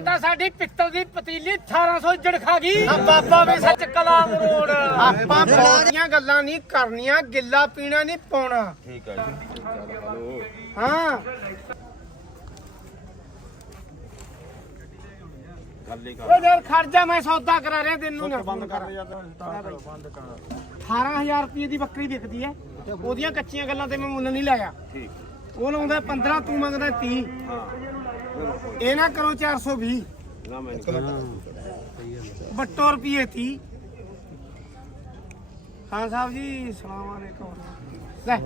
ਤਾਂ ਸਾਡੀ ਪਿੱਤਲ ਦੀ ਪਤੀਲੀ 1800 ਜੜ ਖਾ ਗਈ। ਆ ਬਾਬਾ ਵੀ ਸੱਚ ਕਲਾਮ ਰੋਡ। ਆਪਾਂ ਬਹੁਤੀਆਂ ਗੱਲਾਂ ਨਹੀਂ ਕਰਨੀਆਂ ਗਿੱਲਾ ਪੀਣਾ ਨਹੀਂ ਪਾਉਣਾ। ਠੀਕ ਹੈ ਜੀ। ਹਾਂ। ਗੱਲ ਹੀ ਕਰ। ਉਹ ਯਾਰ ਖਰਚਾ ਮੈਂ ਸੌਦਾ ਕਰਾ ਰਿਹਾ ਦਿਨ ਨੂੰ ਨਾ। ਬੰਦ ਕਰ ਦੇ ਜਾਂਦਾ ਬੰਦ ਕਰ। 18000 ਰੁਪਏ ਦੀ ਬੱਕਰੀ ਵਿਕਦੀ ਹੈ। ਉਹਦੀਆਂ ਕੱਚੀਆਂ ਗੱਲਾਂ ਤੇ ਮੈਂ ਮੁੱਲ ਨਹੀਂ ਲਾਇਆ। ਠੀਕ। ਉਹ ਲਾਉਂਦਾ 15 ਤੂੰ ਮੰਗਦਾ 30 ਹਾਂ। ਇਹ ਨਾ ਕਰੋ 420 ਨਾ ਮੈਂ ਬੱਟੋ ਰੁਪਏ 30 ਹਾਂ ਸਾਹਿਬ ਜੀ ਸਲਾਮ ਅਲੈਕੁਮ। ਲੈ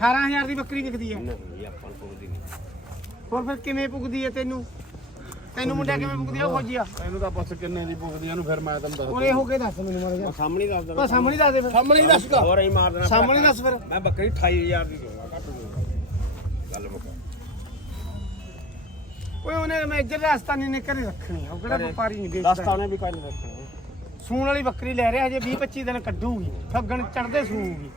18000 ਦੀ ਬੱਕਰੀ ਵਿਕਦੀ ਹੈ। ਨਹੀਂ ਆਪਾਂ ਨੂੰ ਪੁੱਛਦੀ ਨਹੀਂ ਹੋਰ ਫਿਰ ਕਿਵੇਂ ਪੁੱਗਦੀ ਹੈ ਤੈਨੂੰ? ਤੈਨੂੰ ਮੁੰਡਿਆ ਕਿਵੇਂ ਪੁੱਗਦੀ ਆ? ਉਹ ਫੌਜੀਆ ਇਹਨੂੰ ਤਾਂ ਪੁੱਛ ਕਿੰਨੇ ਦੀ ਪੁੱਗਦੀ ਇਹਨੂੰ ਫਿਰ ਮੈਂ ਤੈਨੂੰ ਦੱਸ ਉਹਨੇ ਹੋ ਕੇ ਦੱਸ ਮੈਨੂੰ ਮਾੜਾ ਜਿਹਾ। ਉਹ ਸਾਹਮਣੇ ਦੱਸ ਦੇਣਾ। ਉਹ ਸਾਹਮਣੇ ਦੱਸ ਦੇ ਫਿਰ। ਸਾਹਮਣੇ ਹੀ ਦੱਸਗਾ ਹੋਰ ਹੀ ਮਾਰ ਦੇਣਾ। ਸਾਹਮਣੇ ਦੱਸ ਫਿਰ। ਮੈਂ ਬੱਕਰੀ 28000 ਦੀ ਦਊਂਗਾ ਘੱਟ ਗੱਲ ਮੁਕਾ ਓਏ ਉਹਨੇ ਮੇਜਰ ਰਾਜਸਥਾਨੀ ਨੇ ਘਰੇ ਰੱਖਣੀ ਆ ਉਹ ਕਿਹੜਾ ਵਪਾਰੀ ਨਹੀਂ ਵੇਚਦਾ। ਦਸਤਾ ਉਹਨੇ ਵੀ ਕੋਈ ਨਹੀਂ ਰੱਖਣਾ ਸੂਣ ਵਾਲੀ ਬੱਕਰੀ ਲੈ ਰਿਹਾ ਹਜੇ 20 25 ਦਿਨ ਕੱਢੂਗੀ ਠੱਗਣ ਚੜਦੇ ਸੂਗੀ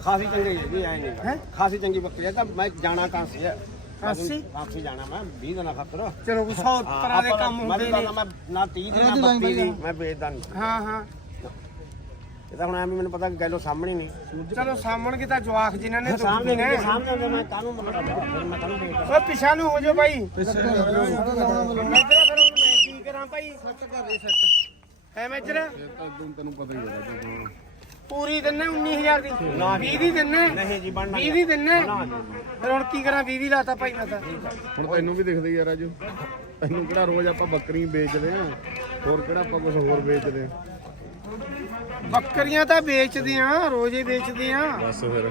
ਖਾਸੀ ਚੰਗੀ ਹੈ ਜੀ ਐ ਨਹੀਂ। ਹੈਂ? ਖਾਸੀ ਚੰਗੀ ਬੱਕਰੀ ਹੈ ਤਾਂ ਮੈਂ ਜਾਣਾ ਕਾਂਸੀ ਹੈ ਕਾਂਸੀ? ਕਾਂਸੀ ਜਾਣਾ ਮੈਂ 20 ਦਿਨਾਂ ਖਾਤਰ। ਚਲੋ 100 ਤਰ੍ਹਾਂ ਦੇ ਕੰਮ ਹੁੰਦੇ ਨੇ। ਮੈਂ ਨਾ 30 ਦੀ ਨਾ 32 ਦੀ ਮੈਂ ਵੇਚਦਾ ਨਹੀਂ। ਹਾਂ ਹਾਂ। ਇਹ ਤਾਂ ਹੁਣ ਐਵੇਂ ਮੈਨੂੰ ਪਤਾ ਗੈਲੋ ਸਾਹਮਣੇ ਨਹੀਂ। ਚਲੋ ਸਾਹਮਣ ਕੀ ਤਾਂ ਜਵਾਕ ਜਿਨ੍ਹਾਂ ਨੇ ਸਾਹਮਣੇ ਨੇ ਸਾਹਮਣੇ ਹੁੰਦੇ ਮੈਂ ਕਾਹਨੂੰ ਮੈਂ ਕਾਹਨੂੰ ਵੇਚਦਾ ਓਏ ਪਿਛਾ ਨੂੰ ਹੋ ਜਾਓ ਫਿਰ ਹੁਣ ਮੈਂ ਕੀ ਕਰਾਂ ਭਾਈ? ਤੈਨੂੰ ਪਤਾ ਹੀ ਹੈ ਪੂਰੀ ਦਿੰਨੇ 19000 ਦੀ। 20 ਦੀ ਦਿੰਨੇ ਨਹੀਂ ਜੀ ਬਣਨਾ 20 ਦੀ ਦਿੰਨੇ ਫਿਰ ਹੁਣ ਕੀ ਕਰਾਂ 20 ਦੀ ਲਾਤਾ ਭਾਈ ਮੈਂ ਤਾਂ। ਹੁਣ ਤੈਨੂੰ ਵੀ ਦਿਖਦਾ ਆ ਰਾਜੂ ਤੈਨੂੰ ਕਿਹੜਾ ਰੋਜ਼ ਆਪਾਂ ਬੱਕਰੀ ਵੇਚਦੇ ਆ ਹੋਰ ਕਿਹੜਾ ਆਪਾਂ ਕੁਝ ਹੋਰ ਵੇਚਦੇ ਆ ਬੱਕਰੀਆਂ ਤਾਂ ਵੇਚਦੇ ਆ ਰੋਜ਼ ਹੀ ਵੇਚਦੇ ਆ ਬਸ ਫਿਰ।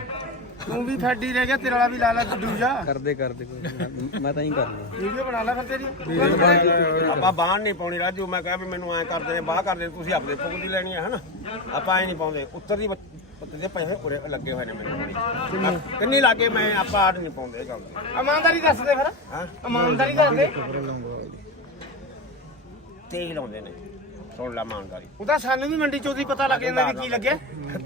ਤੂੰ ਵੀ ਫੱਡੀ ਰਹਿ ਗਿਆ ਤੇਰਾ ਵਾਲਾ ਵੀ ਲਾ ਲਾ ਡੁੱਡੂ ਜਾ ਕਰਦੇ ਕਰਦੇ ਕੋਈ ਨੀ, ਮੈਂ ਤਾਂ ਹੀ ਕਰਨਾ। ਵੀਡੀਓ ਬਣਾ ਲੈ ਫਿਰ ਤੇਰੀ। ਆਪਾਂ ਬਾਹਰ ਨਹੀਂ ਪਾਉਣੀ ਰਾਜੂ ਮੈਂ ਕਿਹਾ ਵੀ ਮੈਨੂੰ ਐ ਕਰਦੇ ਨੇ ਬਾਹ ਕਰਦੇ ਨੇ ਤੁਸੀਂ ਆਪਦੇ ਪੁੱਗ ਦੀ ਲੈਣੀ ਹੈ ਹਨਾ? ਆਪਾਂ ਐ ਨਹੀਂ ਪਾਉਂਦੇ। ਉੱਤਰ ਦੀ ਪੱਤੇ ਦੇ ਪੈਸੇ ਪੂਰੇ ਲੱਗੇ ਹੋਏ ਨੇ ਮੈਨੂੰ ਕਿੰਨੀ? ਲੱਗੇ ਮੈਂ ਆਪਾਂ ਆੜ ਨਹੀਂ ਪਾਉਂਦੇ ਇਹ ਗੱਲ ਦੀ ਇਮਾਨਦਾਰੀ ਦੱਸ ਦੇ ਫਿਰ। ਹਾਂ। ਇਮਾਨਦਾਰੀ ਦੱਸ ਦੇ। ਤੇਈ ਲਾਉਂਦੇ ਨੇ। ਸੁਣ ਲਾ ਇਮਾਨਦਾਰੀ ਉਹ ਤਾਂ ਸਾਨੂੰ ਵੀ ਮੰਡੀ ਚੋਂ ਦੀ ਪਤਾ ਲੱਗ ਜਾਂਦਾ ਵੀ ਕੀ ਲੱਗਿਆ।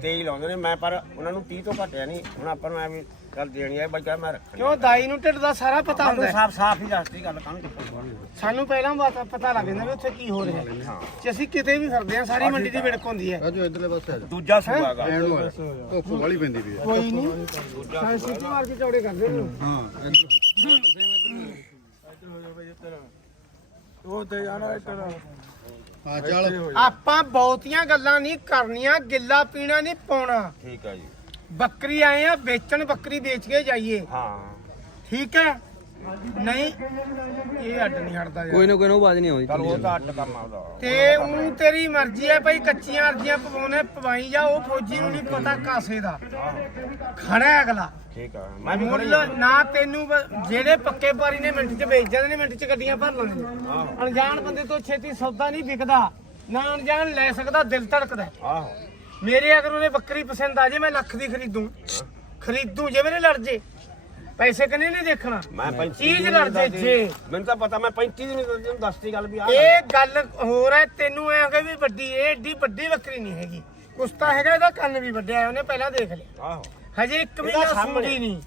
ਤੇਈ ਲਾਉਂਦੇ ਨੇ ਮੈਂ ਪਰ ਉਹਨਾਂ ਨੂੰ 30 ਤੋਂ ਘਟਿਆ ਨਹੀਂ। ਹੁਣ ਆਪਾਂ ਨੂੰ ਐਵੇਂ ਗੱਲ ਦੇਣੀ ਹੈ ਬਈ ਕਿਹਾ ਮੈਂ ਰੱਖਣੀ ਕਿਉਂ ਦਾਈ ਨੂੰ ਢਿੱਡ ਦਾ ਸਾਰਾ ਪਤਾ ਹੁੰਦਾ ਹੈ। ਸਾਫ਼ ਸਾਫ਼ ਹੀ ਦੱਸਦੀ ਗੱਲ ਕਾਹਨੂੰ ਚੱਕਰ ਸਾਨੂੰ ਪਹਿਲਾਂ ਬਾਤ ਪਤਾ ਲੱਗ ਜਾਂਦਾ ਵੀ ਉੱਥੇ ਕੀ ਹੋ ਰਿਹਾ। ਹੈ। ਜੇ ਅਸੀਂ ਕਿਤੇ ਵੀ ਫਿਰਦੇ ਆ ਸਾਰੀ ਮੰਡੀ ਦੀ ਵਿੜਕ ਹੁੰਦੀ ਹੈ। ਰਾਜੂ ਇਧਰਲੇ ਪਾਸੇ ਆ ਜਾ ਦੂਜਾ ਐਨ ਨੂੰ ਆ ਜਾ। ਧੁੱਪ ਵਾਲੀ ਪੈਂਦੀ ਵੀ ਆ। ਕੋਈ ਨਹੀਂ ਸਾਇੰਸ ਸਿੱਧੀ ਮਾਰ ਕੇ ਚੌੜੇ ਕਰਦੇ ਨੇ। ਹਾਂ ਇੱਧਰ ਹਾਂ ਚੱਲ। ਆਪਾਂ ਬਹੁਤੀਆਂ ਗੱਲਾਂ ਨਹੀਂ ਕਰਨੀਆਂ ਗਿੱਲਾ ਪੀਣਾ ਨਹੀਂ ਪਾਉਣਾ। ਠੀਕ ਹੈ ਜੀ। ਬੱਕਰੀ ਆਏ ਆ ਵੇਚਣ ਬੱਕਰੀ ਵੇਚ ਕੇ ਜਾਈਏ। ਹਾਂ। ਠੀਕ ਹੈ? ਨਹੀਂ ਇਹ ਅੱਡ ਨਹੀਂ ਹਟਦਾ ਯਾਰ। ਕੋਈ ਨਾ ਕੋਈ ਨਾ ਉਹ ਆਵਾਜ਼ ਨਹੀਂ ਆਉਂਦੀ ਚਲ ਉਹ ਤਾਂ ਅੱਡ ਕੰਮ ਆਉਂਦਾ ਤੇ ਉਹ ਤੇਰੀ ਮਰਜ਼ੀ ਹੈ ਭਾਈ ਕੱਚੀਆਂ ਅਰਜ਼ੀਆਂ ਪਵਾਉਣੇ ਪਵਾਈ ਜਾ ਉਹ ਫੌਜੀ ਨੂੰ ਨਹੀਂ ਪਤਾ ਕਾਸੇ ਦਾ। ਖੜਾ ਹੈ ਅਗਲਾ। ਠੀਕ ਹੈ ਮੈਂ ਵੀ ਮੁੱਲ ਨਾ ਤੈਨੂੰ ਬ- ਜਿਹੜੇ ਪੱਕੇ ਪਾਰੀ ਨੇ ਮਿੰਟ 'ਚ ਵੇਚ ਜਾਂਦੇ ਨੇ ਮਿੰਟ 'ਚ ਗੱਡੀਆਂ ਭਰ ਲੈਂਦੇ ਨੇ। ਅਣਜਾਣ ਬੰਦੇ ਤੋਂ ਛੇਤੀ ਸੌਦਾ ਨਹੀਂ ਵਿਕਦਾ। ਨਾ ਅਣਜਾਣ ਲੈ ਸਕਦਾ ਦਿਲ ਧੜਕਦਾ। ਹੈ। ਆਹੋ। ਮੇਰੇ ਅਗਰ ਉਹਨੇ ਬੱਕਰੀ ਪਸੰਦ ਆ ਜੇ ਮੈਂ ਲੱਖ ਦੀ ਖਰੀਦੂ। ਖਰੀਦੂ ਜੇ ਮੇਰੇ ਲੜ ਜੇ। ਪੈਸੇ ਕਨੇ ਨਹੀਂ ਦੇਖਣਾ? ਮੈਂ 35 ਚੀਜ਼ ਲੜ ਜੇ ਜੇ। ਮੈਨੂੰ ਤਾਂ ਪਤਾ ਮੈਂ 35 ਦੀ ਨਹੀਂ ਤੈਨੂੰ ਦੱਸਦੀ ਗੱਲ ਵੀ ਆ ਇਹ ਗੱਲ ਹੋਰ ਹੈ ਤੈਨੂੰ ਐ ਕਿ ਵੀ ਵੱਡੀ ਇਹ ਏਡੀ ਵੱਡੀ ਬੱਕਰੀ ਨਹੀਂ ਹੈਗੀ। ਕੁਛ ਤਾਂ ਹੈਗਾ ਇਹਦਾ ਕੰਨ ਵੀ ਵੱਡਿਆ ਉਹਨੇ ਪਹਿਲਾਂ ਦੇਖ ਲਿਆ। ਆਹੋ। ਹਜੇ ਇੱਕ ਵੀ ਇਹਦਾ ਨਾ ਸਾਹਮਣੇ। ਸੂੰਦੀ ਨਹੀਂ।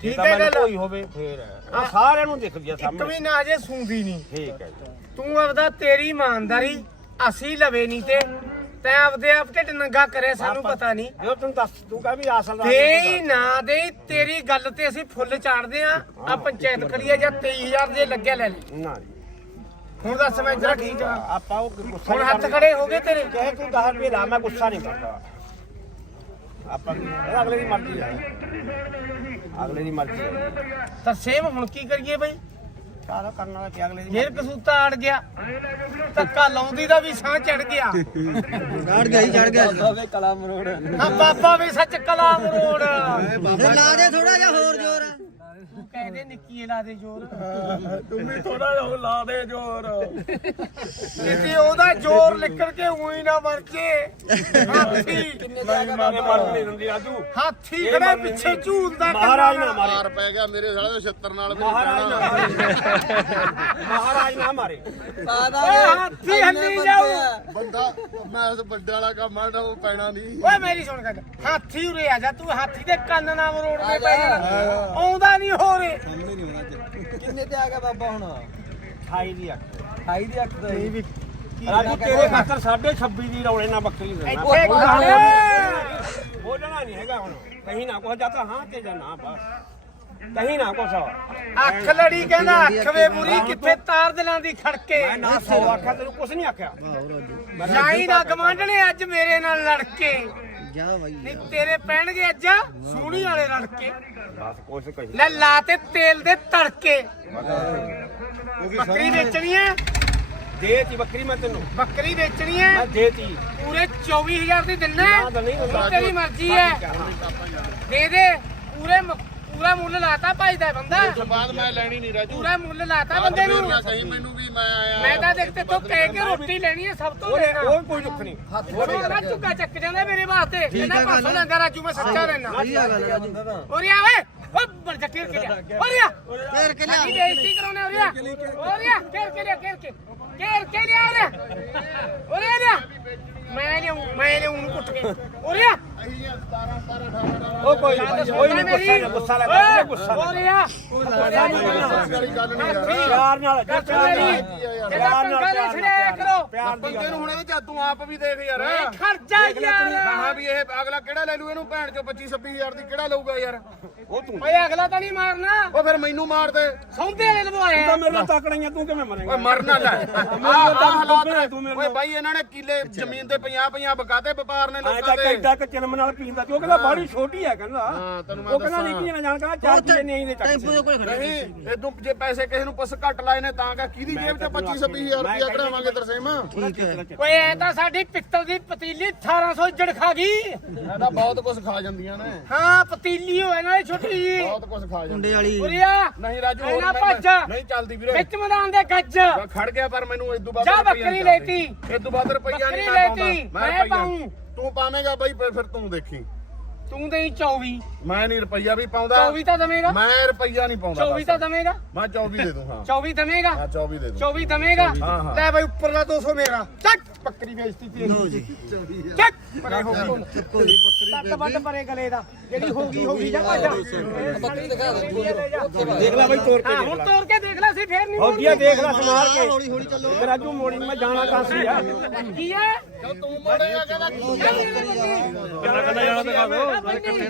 ਠੀਕ ਹੈ ਗੱਲ? ਕੋਈ ਹੋਵੇ ਫੇਰ ਆ ਸਾਰਿਆਂ ਨੂੰ ਦਿਖਦੀ ਆ ਇੱਕ ਸਾਹਮਣੇ। ਵੀ ਨਾ ਹਜੇ ਸੂੰਦੀ ਨਹੀਂ। ਠੀਕ ਹੈ ਜੀ। ਤੂੰ ਆਪਦਾ ਤੇਰੀ ਇਮਾਨਦਾਰੀ ਅਸੀਂ ਲਵੇ ਨਹੀਂ ਤੇ ਤੈਂ ਆਪਦੇ ਆਪ ਢਿੱਡ ਨੰਗਾ ਕਰੇ ਸਾਨੂੰ ਪਤਾ ਨਹੀਂ। ਜਦੋਂ ਤੈਨੂੰ ਦੱਸ ਤੂੰ ਕਹ ਵੀ ਆਸਲ ਦਾ ਦੇ ਹੀ ਨਾ ਦੇ ਹੀ, ਤੇਰੀ ਗੱਲ ਤੇ ਅਸੀਂ ਫੁੱਲ ਚਾੜਦੇ ਆ ਆ ਪੰਚਾਇਤ ਖੜੀ ਆ ਜਾਂ 23000 ਦੇ ਲੱਗਿਆ ਲੈ ਲੈ ਨਾ ਜੀ। ਹੁਣ ਦੱਸ ਮੈਂ ਜਰਾ ਠੀਕ ਆ। ਆਪਾਂ ਉਹ ਗੁੱਸਾ ਹੁਣ ਹੱਥ। ਖੜੇ ਹੋ ਗਏ ਤੇਰੇ। ਕਹੇ ਤੂੰ 10 ਰੁਪਏ ਲਾ ਮੈਂ ਗੁੱਸਾ ਨਹੀਂ ਕਰਦਾ। ਆਪਾਂ ਇਹ ਅਗਲੇ ਦੀ ਮਰਜ਼ੀ ਹੈ ਅਗਲੇ ਦੀ ਮਰਜ਼ੀ ਹੈ ਤਾਂ ਸੇਮ ਹੁਣ ਕੀ ਕਰੀਏ ਬਈ? ਕਾਹਦਾ ਕਰਨ ਵਾਲਾ ਕੀ ਅਗਲੇ ਦੀ ਫੇਰ ਕਸੂਤਾ ਅੜ ਗਿਆ। ਧੱਕਾ ਲਾਉਂਦੀ ਦਾ ਵੀ ਸਾਹ ਚੜ ਗਿਆ। ਚੜ ਗਿਆ ਹੀ ਚੜ ਗਿਆ। ਬਾਬੇ ਕਲਾ ਮਰੋੜ। ਹਾਂ ਬਾਬਾ ਵੀ ਸੱਚ ਕਲਾਮ ਰੋਡ ਲਾ ਦੇ ਥੋੜਾ ਜਿਹਾ ਹੋਰ ਜ਼ੋਰ। ਕਹਿੰਦੇ ਨਿੱਕੀ ਲਾ ਦੇ ਜ਼ੋਰ। ਤੂੰ ਵੀ ਥੋੜਾ ਜਿਹਾ ਲਾ ਦੇ ਜ਼ੋਰ। ਕਿਤੇ ਉਹਦਾ ਜ਼ੋਰ ਨਿਕਲ ਕੇ ਉਹੀ ਨਾ ਮਰ ਜੇ ਹਾਥੀ ਮੈਂ ਮਾਰੇ ਮਰ ਨਹੀਂ ਦਿੰਦੀ ਰਾਜੂ। ਹਾਥੀ ਖੜਾ ਪਿੱਛੇ ਝੂਲਦਾ ਮਹਾਰਾਜ ਨਾ ਮਾਰੇ। ਮਾਰ ਪੈ ਗਿਆ ਮੇਰੇ ਸਾਲੇ ਦੇ 76 ਨਾਲ ਵੀ ਮਹਾਰਾਜ ਨਾ ਮਾਰੇ। ਮਹਾਰਾਜ ਨਾ ਮਾਰੇ। ਓਏ ਹਾਥੀ ਹੱਲੀ ਜਾਊ। ਬੰਦਾ ਮੈਂ ਤਾਂ ਵੱਡੇ ਵਾਲਾ ਕੰਮ ਆ ਉਹ ਪੈਣਾ ਨਹੀਂ। ਓਏ ਮੇਰੀ ਸੁਣ ਗੱਲ। ਹਾਥੀ ਉਰੇ ਆ ਜਾ ਤੂੰ ਹਾਥੀ ਦੇ ਕੰਨ ਨਾਲ ਮਰੋੜ ਦੇ ਪੈ ਜਾਣਾ ਆਉਂਦਾ ਨਹੀਂ ਹੋ ਰੇ ਕਿੰਨੇ ਤੇ ਆ ਗਿਆ ਬਾਬਾ ਹੁਣ? 28 ਦੀ ਅੱਖ। ਹਾਈ ਦੀ ਅੱਖ ਦਾ ਨਹੀਂ ਵੀ ਰਾਜੂ ਤੇਰੇ ਖਾਤਰ 26 ਦੀ ਰੌਲੇ ਨਾਲ ਬੱਕਰੀ ਦੇਣਾ ਇੱਥੇ ਗੱਲ ਬੋਲਣਾ ਨਹੀਂ ਹੈਗਾ ਹੁਣ। ਕਹੀਂ ਨਾ ਕੁਛ ਜਾਂਦਾ ਹਾਂ ਤੇ ਜਾਂ ਨਾ ਬਸ। ਕਹੀਂ ਨਾ ਕੁਛ। ਅੱਖ ਲੜੀ ਕਹਿੰਦਾ ਅੱਖ ਵੇ ਬੁਰੀ ਕਿੱਥੇ ਤਾਰ ਦਿਲਾਂ ਦੀ ਖੜਕੇ? ਮੈਂ ਨਾ ਸੌ ਆਖਿਆ ਤੈਨੂੰ ਕੁਛ ਨਹੀਂ ਆਖਿਆ। ਜਾਈ ਨਾ ਗਵਾਂਢਣੇ ਅੱਜ ਮੇਰੇ ਨਾਲ ਲੜ ਕੇ ਜਾ ਬਾਈ ਨਹੀਂ ਤੇਰੇ ਪੈਣਗੇ ਅੱਜ ਸੂਣੀ ਵਾਲੇ ਲੜ ਕੇ ਬਸ ਕੁਛ ਕਹੀਂ ਲੈ ਲਾ ਤੇ ਤੇਲ ਦੇ ਤੜਕੇ। ਬੱਕਰੀ ਵੇਚਣੀ ਹੈ। ਦੇ ਤੀ ਬੱਕਰੀ ਮੈਂ ਤੈਨੂੰ। ਬੱਕਰੀ ਵੇਚਣੀ ਮੈਂ ਹੈ। ਦੇ ਤੀ ਪੂਰੇ 24000 ਦੀ ਦਿੰਨਾ ਤੇਰੀ ਮਰਜ਼ੀ ਹੈ। ਦੇ ਦੇ ਪੂਰੇ ਮ- ਪੂਰਾ ਮੁੱਲ ਲਾਤਾ ਭਾਈ ਦਾ ਬੰਦਾ। ਬਾਅਦ ਮੈਂ ਲੈਣੀ ਨਹੀਂ ਰਾਜੂ। ਪੂਰਾ ਮੁੱਲ ਲਾਤਾ ਬੰਦੇ ਨੂੰ। ਸਹੀ ਮੈਨੂੰ ਵੀ ਮੈਂ ਆਇਆ ਮੈਂ ਤਾਂ ਦੇਖ ਤੇ ਤੋਂ ਕਹਿ ਕੇ ਰੋਟੀ ਲੈਣੀ ਹੈ ਸਭ ਤੋਂ ਉਹ ਲੈਣਾ ਉਹ ਕੋਈ ਦੁੱਖ ਨਹੀਂ। ਉਹ ਨਾ ਝੁੱਗਾ ਚੱਕ ਜਾਂਦਾ ਮੇਰੇ ਵਾਸਤੇ। ਇਹਨਾਂ ਪਾਸੋਂ ਲੈਂਦਾ ਰਾਜੂ ਮੈਂ ਸੱਚਾ ਰਹਿਣਾ ਸਹੀ ਆ ਗੱਲ ਰਾਜੂ। ਓਰੀਆ ਓਏ ਓ ਬੜ ਜਾ ਕੇਰ ਕੇ ਲਿਆ। ਓਰੀਆ ਫੇਰ ਕਿ ਕੀ ਬੇਇੱਜ਼ਤੀ ਕਰਾਉਣੇ ਓਰੀਆ ਓਰੀਆ ਕੇਰ ਕੇ ਲਿਆ ਕੇਰ ਕੇ। ਕੇਰ ਕੇ ਲਿਆ ਓਰੀਆ ਓਰੀਆ ਲਿਆ। ਮੈਂ ਲਿਆਉਂ ਮੈਂ ਲਿਆਉਂ ਉਹਨੂੰ ਕੁੱਟ ਕੇ। ਓਰੀਆ ਉਹ ਕੋਈ ਨਹੀਂ ਕੋਈ ਨਹੀਂ ਗੁੱਸਾ ਨਾ ਗੁੱਸਾ ਲੱਗਾ ਗੁੱਸਾ ਲੱਗਾ। ਓਰੀਆ ਪਿਆਰ ਨਾਲ ਪਿਆਰ ਪਿਆਰ ਨਾਲ ਪਿਆਰ ਨਾਲ ਪਿਆਰ ਦੀ ਬੰਦੇ ਨੂੰ ਹੁਣ ਇਹਦੇ ਚ ਤੂੰ ਆਪ ਵੀ ਦੇਖ ਯਾਰ। ਖਰਚਾ ਯਾਰ। ਵੀ ਇਹ ਅਗਲਾ ਕਿਹੜਾ ਲੈ ਲੂ ਇਹਨੂੰ ਭੈਣ ਚੋ 25 26000 ਦੀ ਕਿਹੜਾ ਲਊਗਾ ਯਾਰ? ਉਹ ਤੂੰ ਓਏ ਅਗਲਾ ਤਾਂ ਨਹੀਂ ਮਾਰਨਾ। ਉਹ ਫਿਰ ਮੈਨੂੰ ਮਾਰ ਦੇ। ਸੌਂਦੇ ਵਾਲੇ ਲਵਾਏ ਤਾਂ ਮੇਰੇ ਨਾਲ ਤਾਕੜੀਆਂ ਤੂੰ ਕਿਵੇਂ ਮਰੇਂਗਾ? ਓਏ ਮਰ ਨਾ ਲੈ ਮੇਰੇ ਆਹ ਨਾਲ ਤਾਂ ਹਾਲਾਤ ਤੂੰ ਤੂੰ ਮੇਰੇ ਓਏ ਬਾਈ ਇਹਨਾਂ ਨੇ ਕਿੱਲੇ ਜ਼ਮੀਨ ਤੇ 50 50 ਬਕਾਤੇ ਵਪਾਰ ਨੇ ਲੋਕਾਂ ਤਾਂ ਦੇ। ਕੈਡਾ ਕਿ ਚਿਲਮ ਨਾਲ ਪੀਂਦਾ ਕਿਉਂ ਕਹਿੰਦਾ ਬਾੜੀ ਛੋਟੀ ਹੈ ਕਹਿੰਦਾ। ਹਾਂ, ਤੈਨੂੰ ਮੈਂ ਉਹ ਕਹਿੰਦਾ ਦੱਸਾਂ। ਨਿੱਕੀ ਨਾ ਜਾਣ ਕਹਿੰਦਾ ਚਾਰ ਚੀਜ਼ ਨਹੀਂ ਦੇ ਟੈਂਪੂ ਦੇ ਚੱਕ ਨਹੀਂ ਇਦੋਂ ਜੇ ਪੈਸੇ ਕਿਸੇ ਨੂੰ ਪੁੱਸ ਘੱਟ ਲਾਏ ਨੇ ਤਾਂ ਕਾ ਕਿਹਦੀ ਜੇਬ ਚ 25 26000 ਰੁਪਇਆ ਕਢਾਵਾਂਗੇ ਤਰਸੇਮ। ਠੀਕ ਹੈ ਓਏ ਐ ਤਾਂ ਸਾਡੀ ਪਿੱਤਲ ਦੀ ਪਤੀਲੀ 1800 ਜੜ ਖਾ ਗਈ। ਇਹਦਾ ਬਹੁਤ ਕੁਝ ਖਾ ਜਾਂਦੀਆਂ ਨੇ। ਹਾਂ ਪਤੀਲੀ ਹੋਏ ਨਾਲੇ ਛੋਟੀ ਜੀ ਬਹੁਤ ਕੁਝ ਖਾ ਜਾਂਦੀਆਂ ਕੁੰਡੇ ਵਾਲੀ। ਉਰੀਆ ਨਹੀਂ ਰਾਜੂ ਇਹਨਾਂ ਹੋਰ ਮੈਂ- ਭੱਜ। ਨਹੀਂ ਚੱਲਦੀ ਵੀਰੇ। ਵਿੱਚ ਮੈਦਾਨ ਦੇ ਗੱਜ। ਮੈਂ ਖੜ ਗਿਆ ਪਰ ਮੈਨੂੰ ਇਦੋਂ ਬਾਅਦ ਜਾ ਰੁਪਈਆ ਬੱਕਰੀ ਨਹੀਂ ਲੈਤੀ। ਇਦੋਂ ਬਾਅਦ ਰੁਪਈਆ ਨਹੀਂ ਬੱਕਰੀ ਮੈਂ ਲੈਤੀ, ਪਾਉਂਦਾ ਮੈਂ ਰੁਪਈਆ- ਪਾਊਂ। ਤੂੰ ਪਾਵੇਂਗਾ ਬਾਈ ਫਿਰ ਫਿਰ ਤੂੰ ਦੇਖੀ। ਤੂੰ ਦੇਈ 24 ਮੈਂ ਨਹੀਂ ਰੁਪਈਆ ਵੀ ਪਾਉਂਦਾ। 24 ਤਾਂ ਦਵੇਂਗਾ। ਮੈਂ ਰੁਪਈਆ ਨਹੀਂ ਪਾਉਂਦਾ 24 ਤਾਂ ਦਵੇਂਗਾ। ਮੈਂ 24 ਦੇ ਦੂੰ ਹਾਂ। 24 ਦਵੇਂਗਾ। ਹਾਂ 24 ਦੇ ਦੂੰ। 24 ਦਵੇਂਗਾ। ਹਾਂ, ਹਾਂ। ਲੈ ਬਾਈ ਉੱਪਰਲਾ 200 ਮੇਰਾ। ਚੱਕ। ਬੱਕਰੀ ਵੇਚਤੀ ਤੇਰੀ। ਲੋ ਜੀ। ਚੱਕ। ਪਰੇ ਹੋ ਗਈ ਚੱਕੋ ਜੀ ਬੱਕਰੀ ਤੱਕ ਵੱਡ ਪਰੇ ਗਲੇ ਦਾ। ਜਿਹੜੀ ਹੋ ਗਈ ਹੋ ਗਈ ਜਾ ਭੱਜ। ਬੱਕਰੀ ਦਿਖਾ ਦੇ ਦੇਖ ਲੈ ਬਾਈ ਤੋੜ ਕੇ ਹਾਂ ਹੁਣ ਤੋੜ ਕੇ ਦੇਖ ਲੈ ਸੀ ਫੇਰ ਨਹੀਂ ਹੌਦੀਆ ਦੇਖ ਲੈ ਸਮਾਰ ਕੇ। ਹੌਲੀ ਹੌਲੀ ਚੱਲੋ। ਤੇ ਰਾਜੂ ਮੋੜੀ ਮੈਂ ਜਾਣਾ ਕਾਸੀ ਆ। ਕੀ ਹੈ ਤੂੰ ਮੜੇਗਾ ਕਹਿੰਦਾ ਕਿੰਨਾ ਕਿੰਨਾ ਜਾਣਾ ਦਿਖਾ ਦੋ ਬੱਕਰੀ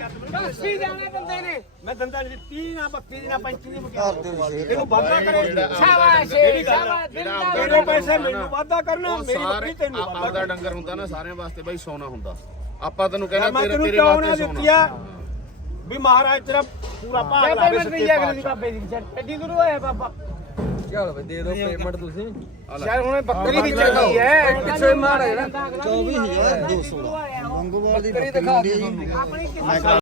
ਆ ਕਾਸੀ ਜਾਣੇ ਬੰਦੇ ਨੇ। ਮੈਂ ਦੰਦਾਂ ਦੀ 30 ਨਾ 32 ਨਾ 35 ਦੀ ਦੇ ਵਿੱਚ ਇਹਨੂੰ ਵਾਧਾ ਕਰੇ। ਸ਼ਾਬਾਸ਼ ਸ਼ਾਬਾਸ਼ ਤੇਰੇ ਪੈਸੇ ਮੈਨੂੰ ਵਾਧਾ ਕਰਨਾ ਮੇਰੀ ਬੱਕਰੀ ਤੈਨੂੰ ਆਪਦਾ ਡੰਗਰ ਹੁੰਦਾ ਨਾ ਸਾਰਿਆਂ ਵਾਸਤੇ ਬਾਈ ਸੋਨਾ ਹੁੰਦਾ। ਆਪਾਂ ਤੈਨੂੰ ਕਹਿੰਦਾ ਤੇਰੇ ਤੇਰੇ ਨਾ ਵਾਸਤੇ ਦਿੱਤੀ ਸੋਨਾ। ਆ ਵੀ ਮਹਾਰਾਜ ਤੇਰਾ ਪੂਰਾ ਭਾਗ ਲਾਵੇ ਸੱਚੇ ਦੀ ਪਾਤਸ਼ਾਹ। ਬਾਬੇ ਦੀ ਚੱਲ ਐਡੀ ਦੂਰ ਹੋਇਆ ਬਾਬਾ। ਚਲ ਬਈ ਦੇ ਦਿਓ ਪੇਮੈਂਟ ਤੁਸੀਂ। ਯਾਰ ਹੁਣ ਬੱਕਰੀ ਵੀ ਚੰਗੀ ਹੈ ਪਿੱਛੇ ਮਾਰ ਹੈ ਨਾ। 24200 ਲੰਗੋਵਾਲ ਦੀ ਬੱਕਰੀ ਹੈ ਜੀ ਆਪਣੀ ਕਿਸੇ ਸੌਦਾ।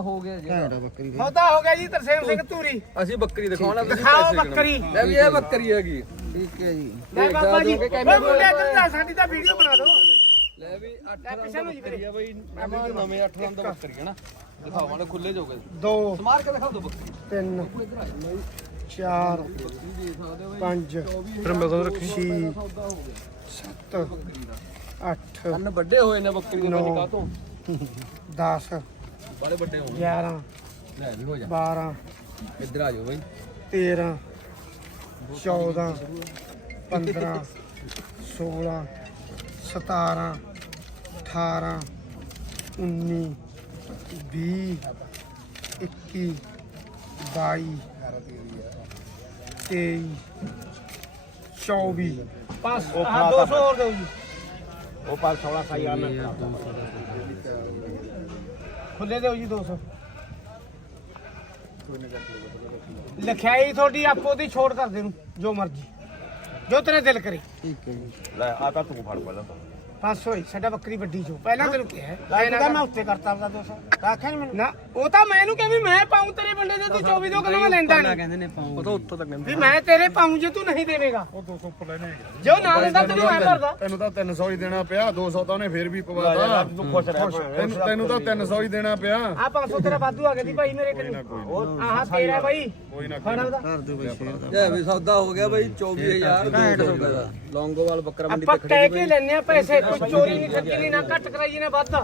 ਹੋ ਗਿਆ ਜੀ। ਘੈਂਟਾ ਬੱਕਰੀ ਸੌਦਾ ਹੋ ਗਿਆ ਜੀ ਤਰਸੇਮ ਸਿੰਘ ਧੂਰੀ। ਅਸੀਂ ਬੱਕਰੀ ਦਿਖਾਉਣਾ ਤੁਸੀਂ ਦਿਖਾਓ ਬੱਕਰੀ। ਲੈ ਵੀ ਇਹ ਬੱਕਰੀ ਹੈਗੀ। ਠੀਕ ਹੈ ਜੀ। ਲੈ ਬਾਬਾ ਜੀ। ਓਏ ਮੁੰਡੇ ਇੱਧਰ ਜਾ ਸਾਡੀ ਤਾਂ ਵੀਡੀਓ ਬਣਾ ਦਿਓ। ਲੈ ਵੀ 8 ਲੈ ਪਿੱਛੇ ਨੂੰ ਜੀ ਵੀਰੇ। ਆ ਬਈ। ਨਵੇਂ 8 ਰਾਂ ਦਾ ਬੱਕਰੀ ਹੈ ਨਾ। ਦਿਖਾਵਾਂਗੇ ਖੁੱਲੇ ਜੋਗੇ। ਦੋ ਸਮਾਰ ਕੇ ਦਿਖਾ ਦਿਓ ਬੱਕਰੀ। ਤਿੰਨ ਚਾਰ ਪੰਜ ਛੇ ਸੱਤ ਅੱਠ ਕੰਨ ਵੱਡੇ ਹੋਏ ਨੇ ਬੱਕਰੀ ਦੇ ਨੌ। ਤੋਂ 10 ਬੜੇ ਵੱਡੇ ਹੋਏ 11 ਲੈ ਵੀ ਹੋ ਜਾ। 12 ਇੱਧਰ ਆ ਜਾਓ ਬਈ। 13 14 15 16 17 18 19 20 21 22 23 24 ਪਾਸ ਹਾਂ 200 ਹੋਰ ਦਿਓ ਜੀ ਉਹ ਪਰ 16 ਸਾਈ ਆ ਮੈਂ ਖੁੱਲੇ ਦਿਓ ਜੀ 200 ਲਿਖਾਈ ਤੁਹਾਡੀ ਆਪੋ ਦੀ ਛੋੜ ਕਰ ਦੇ ਨੂੰ ਜੋ ਮਰਜ਼ੀ। ਜੋ ਤੇਰੇ ਦਿਲ ਕਰੇ। ਠੀਕ ਹੈ ਜੀ। ਲੈ ਆ ਤਾਂ ਤੂੰ ਫੜ ਪਹਿਲਾਂ ਤਾਂ। 500 ਹੀ ਸਾਡਾ ਬੱਕਰੀ ਵੱਡੀ ਪਹਿਲਾਂ ਤੈਨੂੰ ਕਿਹਾ ਹੈ। ਮੈਂ ਉੱਤੇ ਕਰਤਾ ਉਹਦਾ 200 ਆਖਿਆ ਨਹੀਂ ਮੈਨੂੰ। ਨਾ ਉਹ ਤਾਂ ਮੈਂ ਇਹਨੂੰ ਕਿਹਾ ਵੀ ਮੈਂ ਪਾਉਂ ਤੇਰੇ ਬੰਦੇ ਦੇ ਤੂੰ 24 ਤੋਂ ਕਹਿੰਦਾ ਮੈਂ ਲੈਂਦਾ ਨਹੀਂ। ਕਹਿੰਦੇ ਨੇ ਪਾਉਂ। ਉਹ ਤਾਂ ਉੱਤੋਂ ਤੱਕ ਵੀ ਮੈਂ ਤੇਰੇ ਪਾਉਂ ਜੇ ਤੂੰ ਨਹੀਂ ਦੇਵੇਂਗਾ। ਉਹ 200 ਉੱਪਰ ਲੈਣੇ ਜੋ ਨਾ ਦਿੰਦਾ ਤੈਨੂੰ ਐ ਭਰਦਾ ਤੈਨੂੰ ਤਾਂ 300 ਹੀ ਦੇਣਾ ਪਿਆ 200 ਤਾਂ ਉਹਨੇ ਫੇਰ ਵੀ ਪਵਾਤਾ ਤੂੰ ਖੁਸ਼ ਰਹਿ ਤੈਨੂੰ ਤੈਨੂੰ ਤਾਂ 300 ਹੀ ਦੇਣਾ ਪਿਆ। ਆ 500 ਤੇਰਾ ਵਾਧੂ ਆ ਗਿਆ ਦੀ ਭਾਈ ਮੇਰੇ ਕੋਲ। ਆਹ ਤੇਰਾ ਭਾਈ ਕੋਈ ਨਾ ਫੜ ਉਹਦਾ ਕਰ ਦਿਓ ਬਈ ਸ਼ੇਰ ਦਾ। ਵੀ ਸੌਦਾ ਹੋ ਗਿਆ ਬਈ 24000 ਰੁਪਏ ਦਾ। ਲੌਂਗੋਵਾਲ ਬੱਕਰਾ ਮੰਡੀ ਆਪਾਂ ਕਹਿ ਕੇ ਲੈਨੇ ਆ ਪੈਸੇ। ਚੋਰੀ ਨਹੀਂ ਠੱਗੀ ਨਹੀਂ ਨਾ ਘੱਟ ਕਰਾਈਏ ਨਾ ਵੱਧ।